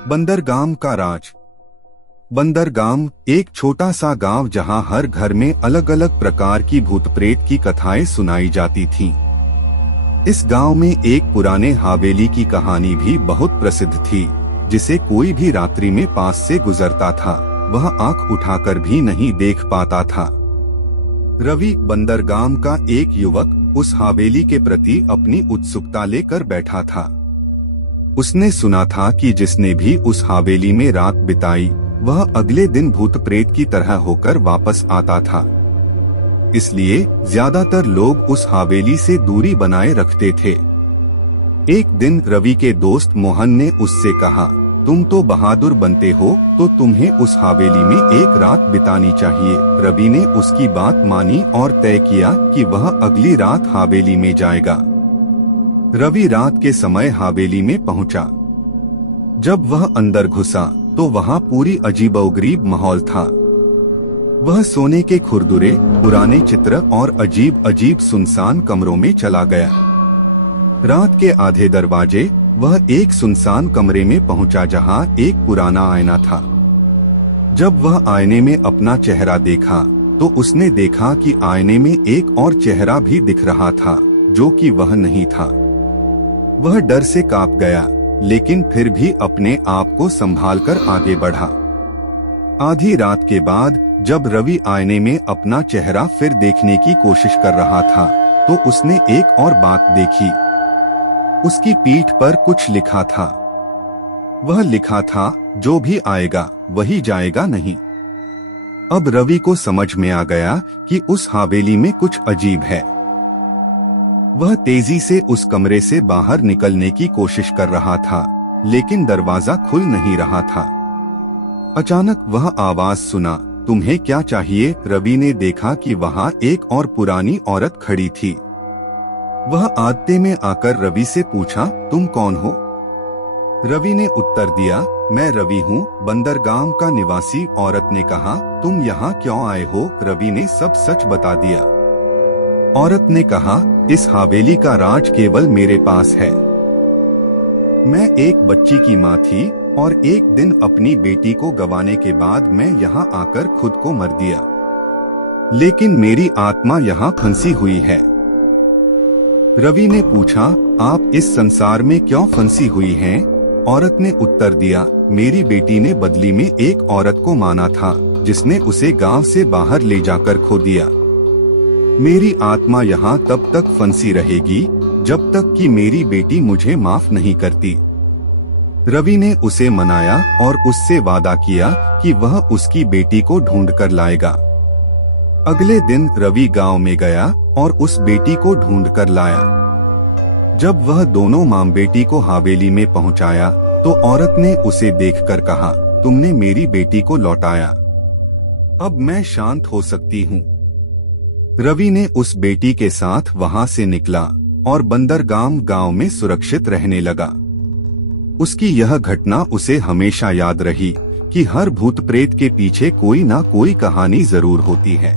बंदरगाम का राज। बंदरगाम एक छोटा सा गांव जहां हर घर में अलग अलग प्रकार की भूत प्रेत की कथाएं सुनाई जाती थीं। इस गांव में एक पुराने हवेली की कहानी भी बहुत प्रसिद्ध थी, जिसे कोई भी रात्रि में पास से गुजरता था वह आंख उठाकर भी नहीं देख पाता था। रवि, बंदरगाम का एक युवक, उस हवेली के प्रति अपनी उत्सुकता लेकर बैठा था। उसने सुना था कि जिसने भी उस हवेली में रात बिताई वह अगले दिन भूत प्रेत की तरह होकर वापस आता था। इसलिए ज्यादातर लोग उस हवेली से दूरी बनाए रखते थे। एक दिन रवि के दोस्त मोहन ने उससे कहा, तुम तो बहादुर बनते हो तो तुम्हें उस हवेली में एक रात बितानी चाहिए। रवि ने उसकी बात मानी और तय किया कि वह अगली रात हवेली में जाएगा। रवि रात के समय हवेली में पहुंचा। जब वह अंदर घुसा तो वहां पूरी अजीबोगरीब माहौल था। वह सोने के खुरदुरे, पुराने चित्र और अजीब अजीब सुनसान कमरों में चला गया। रात के आधे दरवाजे वह एक सुनसान कमरे में पहुंचा जहां एक पुराना आईना था। जब वह आईने में अपना चेहरा देखा तो उसने देखा कि आईने में एक और चेहरा भी दिख रहा था, जो कि वह नहीं था। वह डर से कांप गया, लेकिन फिर भी अपने आप को संभालकर आगे बढ़ा। आधी रात के बाद जब रवि आईने में अपना चेहरा फिर देखने की कोशिश कर रहा था तो उसने एक और बात देखी। उसकी पीठ पर कुछ लिखा था। वह लिखा था, जो भी आएगा वही जाएगा नहीं। अब रवि को समझ में आ गया कि उस हवेली में कुछ अजीब है। वह तेजी से उस कमरे से बाहर निकलने की कोशिश कर रहा था, लेकिन दरवाजा खुल नहीं रहा था। अचानक वह आवाज सुना, तुम्हें क्या चाहिए? रवि ने देखा कि वहां एक और पुरानी औरत खड़ी थी। वह आदते में आकर रवि से पूछा, तुम कौन हो? रवि ने उत्तर दिया, मैं रवि हूँ, बंदरगाम का निवासी। औरत ने कहा, तुम यहाँ क्यों आए हो? रवि ने सब सच बता दिया। औरत ने कहा, इस हवेली का राज केवल मेरे पास है। मैं एक बच्ची की माँ थी और एक दिन अपनी बेटी को गंवाने के बाद मैं यहाँ आकर खुद को मर दिया, लेकिन मेरी आत्मा यहाँ फंसी हुई है। रवि ने पूछा, आप इस संसार में क्यों फंसी हुई हैं? औरत ने उत्तर दिया, मेरी बेटी ने बदली में एक औरत को माना था, जिसने उसे गांव से बाहर ले जाकर खो दिया। मेरी आत्मा यहाँ तब तक फंसी रहेगी जब तक कि मेरी बेटी मुझे माफ नहीं करती। रवि ने उसे मनाया और उससे वादा किया कि वह उसकी बेटी को ढूंढ कर लाएगा। अगले दिन रवि गांव में गया और उस बेटी को ढूंढ कर लाया। जब वह दोनों मां बेटी को हवेली में पहुंचाया तो औरत ने उसे देखकर कहा, तुमने मेरी बेटी को लौटाया, अब मैं शांत हो सकती हूँ। रवि ने उस बेटी के साथ वहां से निकला और बंदरगाम गांव में सुरक्षित रहने लगा। उसकी यह घटना उसे हमेशा याद रही कि हर भूत प्रेत के पीछे कोई ना कोई कहानी जरूर होती है।